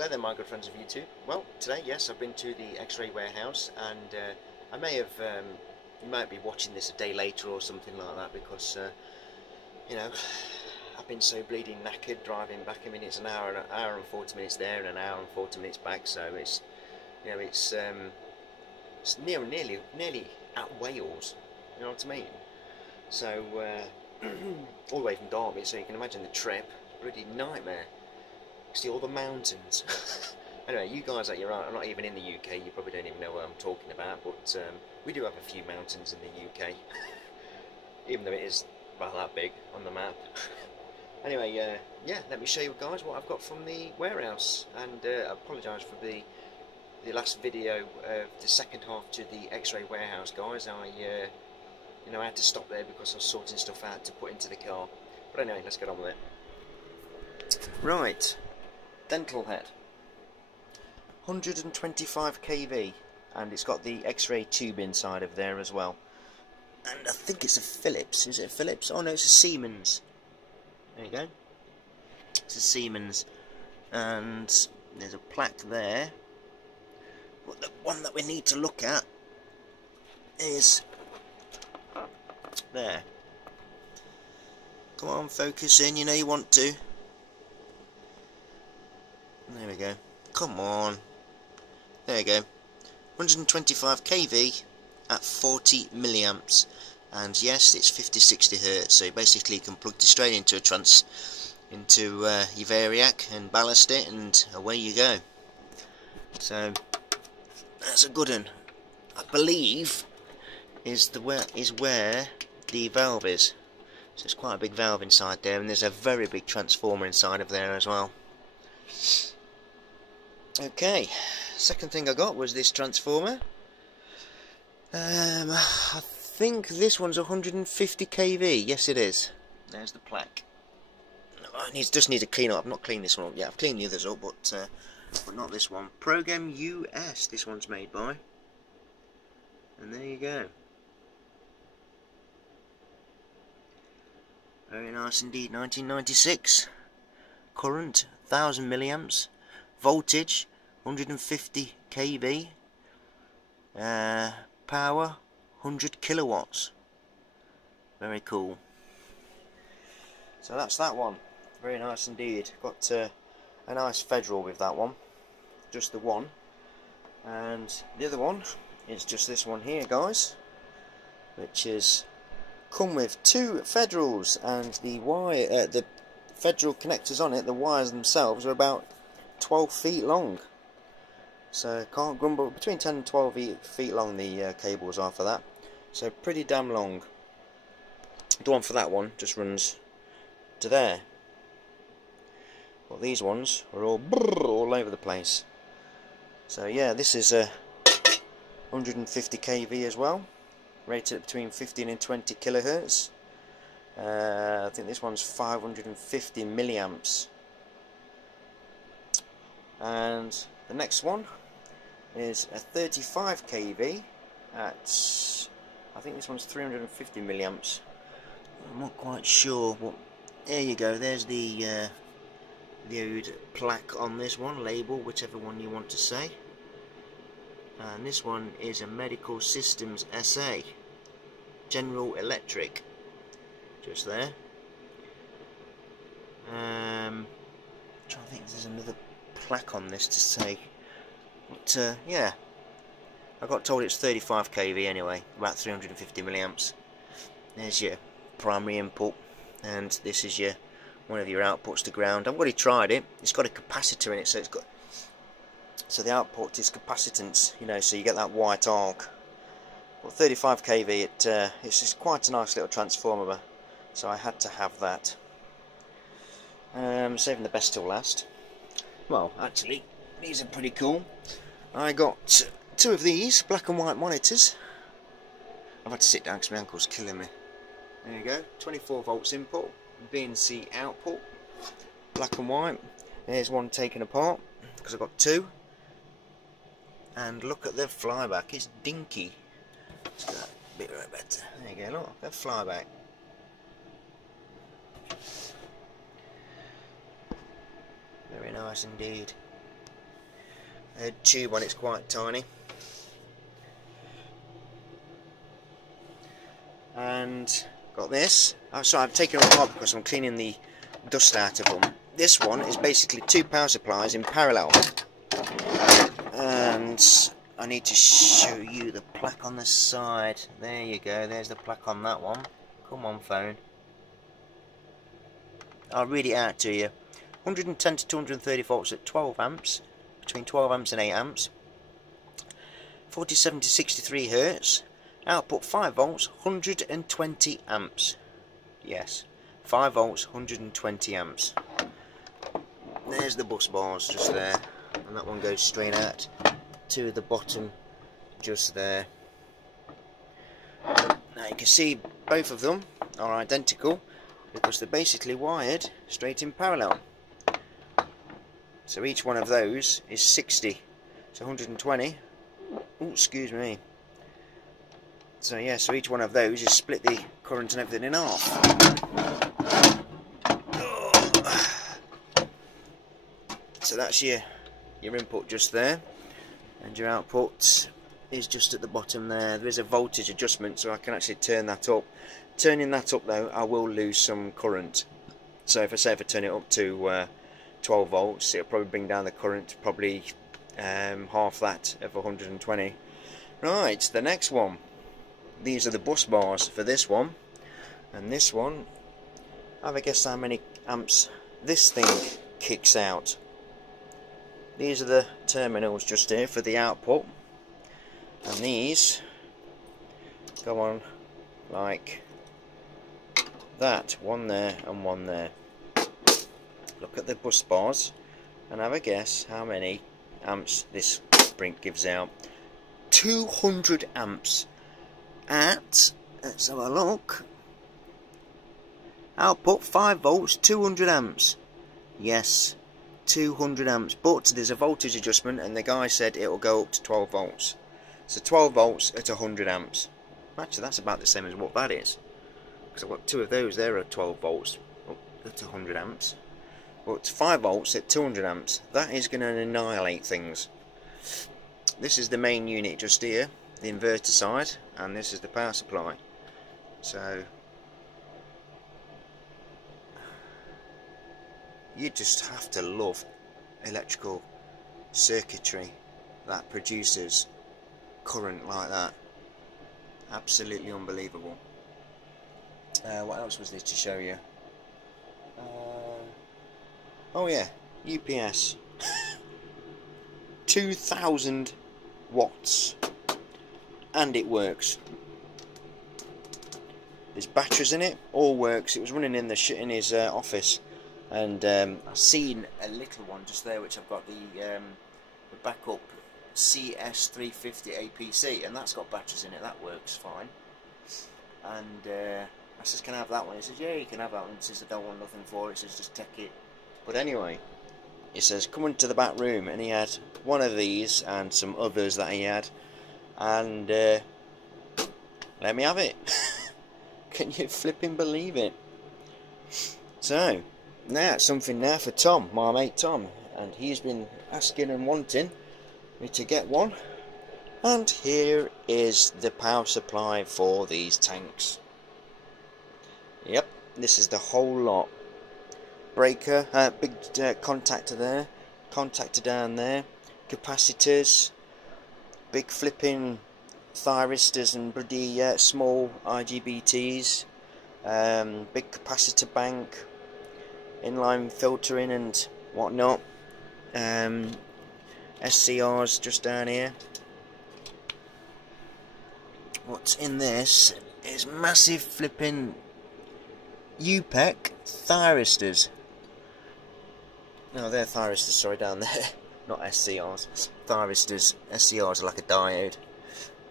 Hello there, my good friends of YouTube. Well, today, yes, I've been to the X-ray warehouse, and I may have, you might be watching this a day later or something like that, because, you know, I've been so bleeding knackered driving back. I mean, it's an hour and 40 minutes there and an hour and 40 minutes back, so it's, you know, it's nearly at Wales, you know what I mean? So, all the way from Derby, so you can imagine the trip, bloody nightmare. See all the mountains. Anyway, you guys that you're not even in the UK, you probably don't even know what I'm talking about, but we do have a few mountains in the UK, even though it is about that big on the map. Anyway, yeah, let me show you guys what I've got from the warehouse, and I apologise for the last video of the second half to the X-ray warehouse, guys. You know, I had to stop there because I was sorting stuff out to put into the car. But anyway, let's get on with it. Right. Dental head, 125 kV, and it's got the X-ray tube inside of there as well. And I think it's a Philips. Is it a Philips? Oh no, it's a Siemens. There you go. It's a Siemens, and there's a plaque there. But the one that we need to look at is there. Come on, focus in. You know you want to. There we go. Come on. There you go. 125 kV at 40 milliamps. And yes, it's 50-60 Hz. So basically you can plug it straight into your variac and ballast it, and away you go. So that's a good one. I believe is where the valve is. So it's quite a big valve inside there, and there's a very big transformer inside of there as well. Okay, second thing I got was this transformer. I think this one's 150 kV. Yes, it is. There's the plaque. I just need to clean up. I've not cleaned this one up yet. I've cleaned the others up, but not this one. Program US. This one's made by. And there you go. Very nice indeed. 1996. Current 1000 milliamps. Voltage 150 kV, power 100 kilowatts. Very cool. So that's that one. Very nice indeed. Got a nice federal with that one. Just the one. And the other one is just this one here, guys, which is come with two federals, and the wire, the federal connectors on it, the wires themselves are about 12 feet long. So can't grumble. Between 10 and 12 feet long the cables are for that. So pretty damn long. The one for that one just runs to there. But these ones are all over the place. So yeah, this is a 150 kV as well, rated at between 15 and 20 kilohertz. I think this one's 550 milliamps. And the next one is a 35 kV at, I think this one's 350 milliamps. I'm not quite sure, but there you go. There's the old plaque on this one, label, whichever one you want to say. And this one is a Medical Systems SA, General Electric, just there. I'm trying to think if there's another plaque on this to say, but yeah, I got told it's 35 kV anyway, about 350 milliamps. There's your primary input, and this is your one of your outputs to ground. I've already tried it. It's got a capacitor in it, so the output is capacitance, you know, so you get that white arc. But 35 kV, it's just quite a nice little transformer, so I had to have that. Saving the best till last. Well, actually, these are pretty cool. I got two of these black and white monitors. I've had to sit down because my ankle's killing me. There you go, 24 volts input, BNC output, black and white. There's one taken apart because I've got two. And look at the flyback, it's dinky. Let's get that bit right better. There you go, look, that flyback. Very nice indeed. tube on it's quite tiny. And got this. Oh, sorry, I've taken them apart because I'm cleaning the dust out of them. This one is basically 2 power supplies in parallel. And I need to show you the plaque on the side. There you go, there's the plaque on that one. Come on, phone. I'll read it out to you. 110 to 230 volts at 12 amps, between 12 amps and 8 amps. 47 to 63 hertz. Output 5 volts, 120 amps. Yes, 5 volts, 120 amps. There's the bus bars just there, and that one goes straight out to the bottom just there. Now you can see both of them are identical because they're basically wired straight in parallel. So each one of those is 60, so 120. Oh, excuse me. So yeah, so each one of those is split the current and everything in half. So that's your input just there, and your output is just at the bottom there. There is a voltage adjustment, so I can actually turn that up. Turning that up though, I will lose some current. So if I turn it up to 12 volts, it'll probably bring down the current probably half that of 120. Right, the next one. These are the bus bars for this one, and this one. Have a guess how many amps this thing kicks out. These are the terminals just here for the output, and these go on like that, one there and one there. Look at the bus bars and have a guess how many amps this brink gives out. 200 amps at, let's have a look, output 5 volts, 200 amps. Yes, 200 amps, but there's a voltage adjustment and the guy said it will go up to 12 volts. So 12 volts at 100 amps. Actually, that's about the same as what that is, because I've got two of those there at 12 volts up at 100 amps. But 5 volts at 200 amps, that is going to annihilate things. This is the main unit just here, the inverter side, and this is the power supply. So you just have to love electrical circuitry that produces current like that. Absolutely unbelievable. What else was there to show you? Oh yeah, UPS. 2000 watts, and it works. There's batteries in it, all works. It was running in his office, and I've seen a little one just there, which I've got the backup CS350 APC, and that's got batteries in it. That works fine. And I says, "Can I have that one?" He says, "Yeah, you can have that one." He says, "I don't want nothing for it." He says, "Just take it." But anyway, he says, "Come into the back room," and he had one of these and some others that he had, and let me have it. Can you flipping believe it? So now it's something there for Tom, my mate Tom, and he's been asking and wanting me to get one, and here is the power supply for these tanks. Yep, this is the whole lot. Breaker, big contactor there, contactor down there, capacitors, big flipping thyristors and bloody small IGBTs, big capacitor bank, inline filtering and whatnot, SCRs just down here. What's in this is massive flipping UPEC thyristors. No, they're thyristors, sorry, down there. Not SCRs. Thyristors. SCRs are like a diode.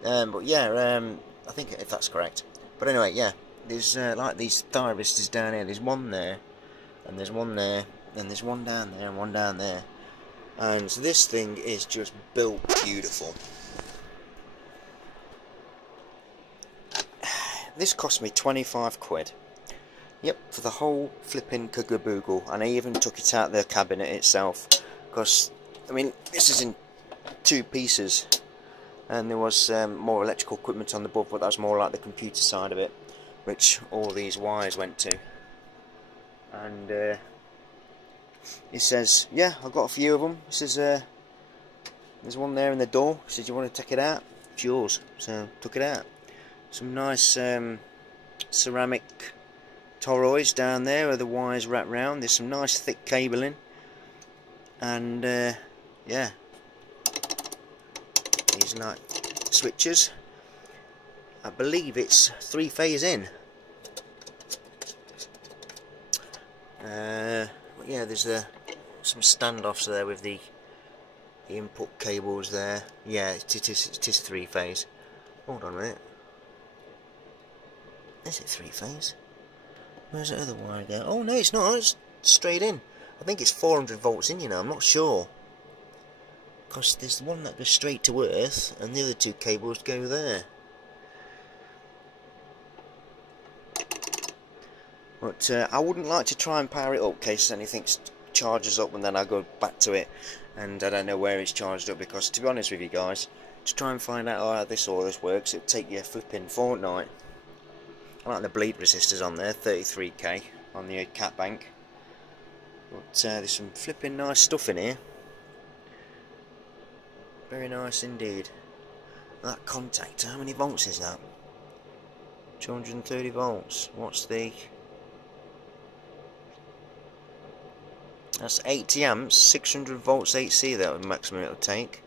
But yeah, I think if that's correct. But anyway, yeah, there's like these thyristors down here. There's one there, and there's one there, and there's one down there, and one down there. And so this thing is just built beautiful. This cost me 25 quid. Yep, for the whole flipping kugaboogle, and I even took it out the cabinet itself, because I mean this is in two pieces, and there was more electrical equipment on the above, but that's more like the computer side of it, which all these wires went to. And it says, yeah, I've got a few of them. It says there's one there in the door. It says, you want to take it out? It's yours. So took it out. Some nice ceramic toroids down there where the wires wrap round. There's some nice thick cabling, and yeah, these like switches. I believe it's 3-phase in. Yeah, there's some standoffs there with the input cables there. Yeah, it is 3-phase. Hold on a minute. Is it 3-phase? Where's the other wire go? Oh no, it's not. It's straight in. I think it's 400 volts in, you know. I'm not sure. Because there's the one that goes straight to earth, and the other two cables go there. But I wouldn't like to try and power it up in case anything charges up and then I go back to it and I don't know where it's charged up, because to be honest with you guys, to try and find out how this works, it'd take you a flipping fortnight. I like the bleed resistors on there, 33k on the cat bank. But there's some flipping nice stuff in here. Very nice indeed. That contactor, how many volts is that? 230 volts. What's the... That's 80 amps, 600 volts AC, that would maximum it'll take.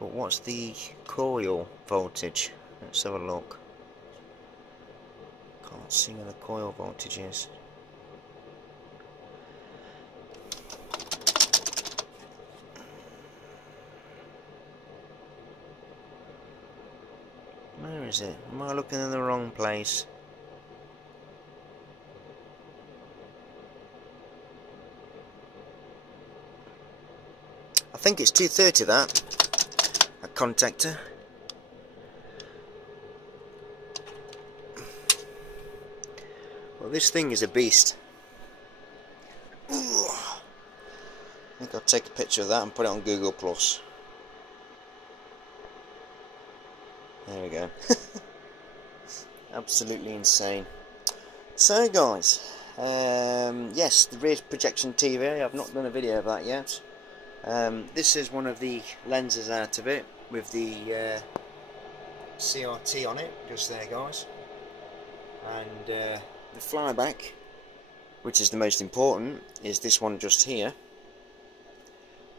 But what's the coil voltage? Let's have a look. Can't see where the coil voltage is. Where is it? Am I looking in the wrong place? I think it's 230, that contactor. Well, this thing is a beast. I think I'll take a picture of that and put it on Google Plus. There we go. Absolutely insane. So guys, yes, the rear projection TV, I've not done a video of that yet. This is one of the lenses out of it with the CRT on it, just there guys. And the flyback, which is the most important, is this one just here,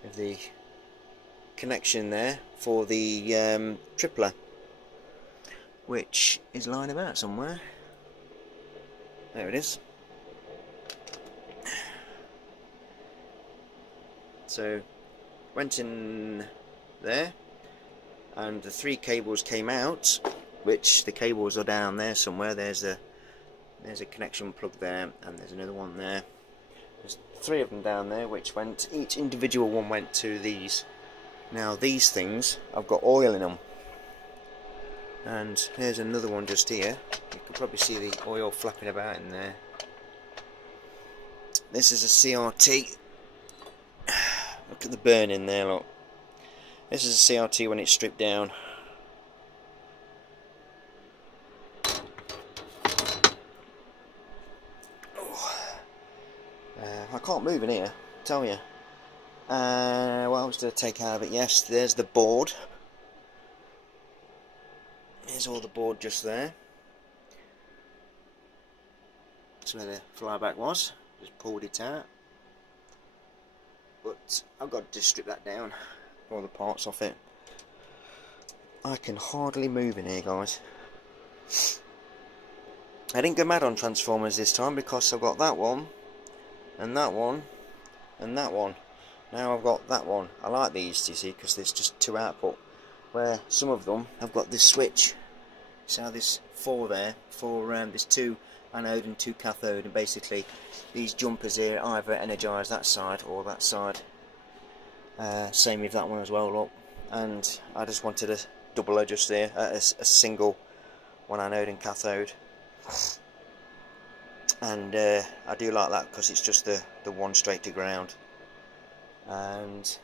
with the connection there for the tripler, which is lying about somewhere. There it is. So went in there, and the 3 cables came out, which the cables are down there somewhere. There's a connection plug there, and there's another one there. There's 3 of them down there, which went, each individual one went to these. Now these things, I've got oil in them, and here's another one just here. You can probably see the oil flapping about in there. This is a CRT. Look at the burn in there, look. This is a CRT when it's stripped down. I can't move in here, I tell you. What else did I take out of it? Yes, there's the board. Here's all the board just there. That's where the flyback was. Just pulled it out. But I've got to strip that down, all the parts off it. I can hardly move in here, guys. I didn't go mad on Transformers this time because I've got that one, and that one, and that one. Now I've got that one. I like these, you see, because there's just 2 output. Where some of them have got this switch. So there's 4 there, there's 2 anode and 2 cathode, and basically these jumpers here either energise that side or that side. Same with that one as well, look. And I just wanted a double adjust there, a single one anode and cathode. And I do like that because it's just the one straight to ground. And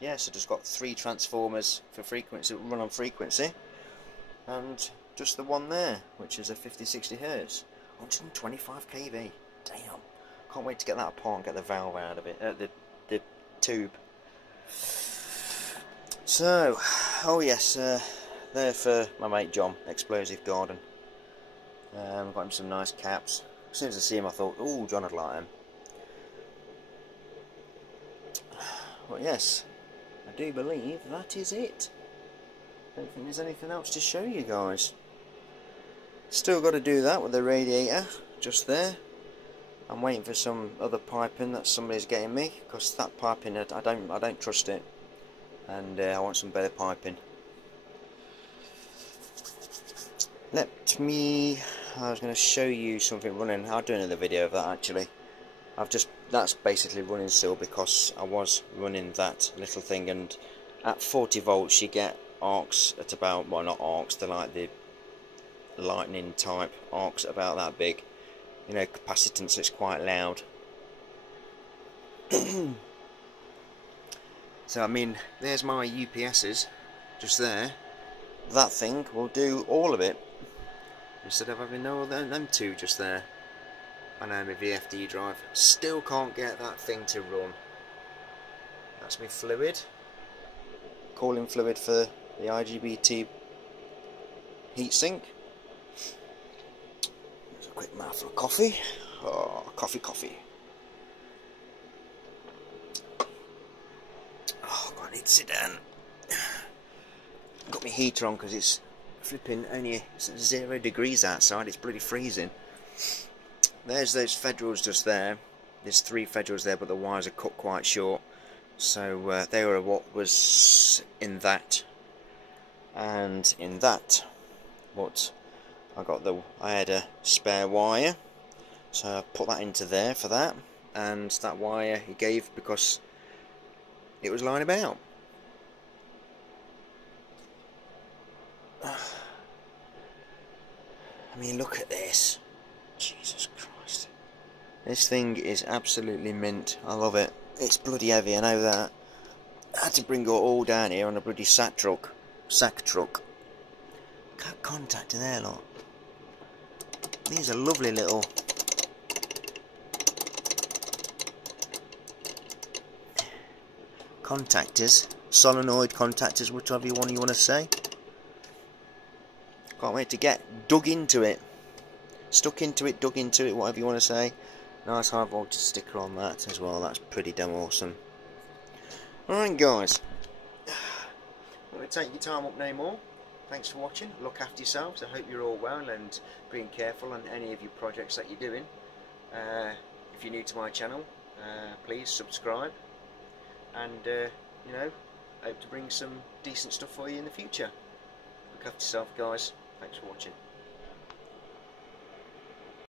yeah, so just got 3 transformers for frequency, run on frequency, and just the one there, which is a 50-60 Hz, 125 kV. Damn, can't wait to get that apart and get the valve out of it, the tube. So, oh yes, there for my mate John, Explosive Garden. Got him some nice caps. As soon as I see him, I thought, oh, John would like them. But yes, I do believe that is it. Don't think there's anything else to show you guys. Still got to do that with the radiator, just there. I'm waiting for some other piping that somebody's getting me, because that piping, I don't trust it, and I want some better piping. I was going to show you something running. I'll do another video of that actually. That's basically running still because I was running that little thing, and at 40 volts you get arcs at about, well, not arcs, they're like the lightning type arcs about that big. You know, capacitance, it's quite loud. So I mean, there's my UPSs just there. That thing will do all of it instead of having them 2 just there. I know my VFD drive still can't get that thing to run. That's my fluid, cooling fluid for the IGBT heatsink. There's a quick mouthful of coffee. Oh, coffee. Oh God, I need to sit down. Got my heater on because it's flipping only 0 degrees outside. It's bloody freezing. There's those Federals just there. There's 3 Federals there, but the wires are cut quite short. So they were what was in that, and in that. But I had a spare wire, so I put that into there for that, and that wire he gave because it was lying about. I mean, look at this. Jesus Christ. This thing is absolutely mint. I love it. It's bloody heavy, I know that. I had to bring it all down here on a bloody sack truck. Got contact in there, lot. These are lovely little contactors, solenoid contactors, whichever one you want to say. Can't wait to get dug into it, stuck into it, dug into it, whatever you want to say. Nice high voltage sticker on that as well. That's pretty damn awesome. Alright guys, I'm going to take your time up no more. Thanks for watching. Look after yourselves. I hope you're all well and being careful on any of your projects that you're doing. If you're new to my channel, please subscribe, and you know, hope to bring some decent stuff for you in the future. Look after yourself guys. Thanks for watching.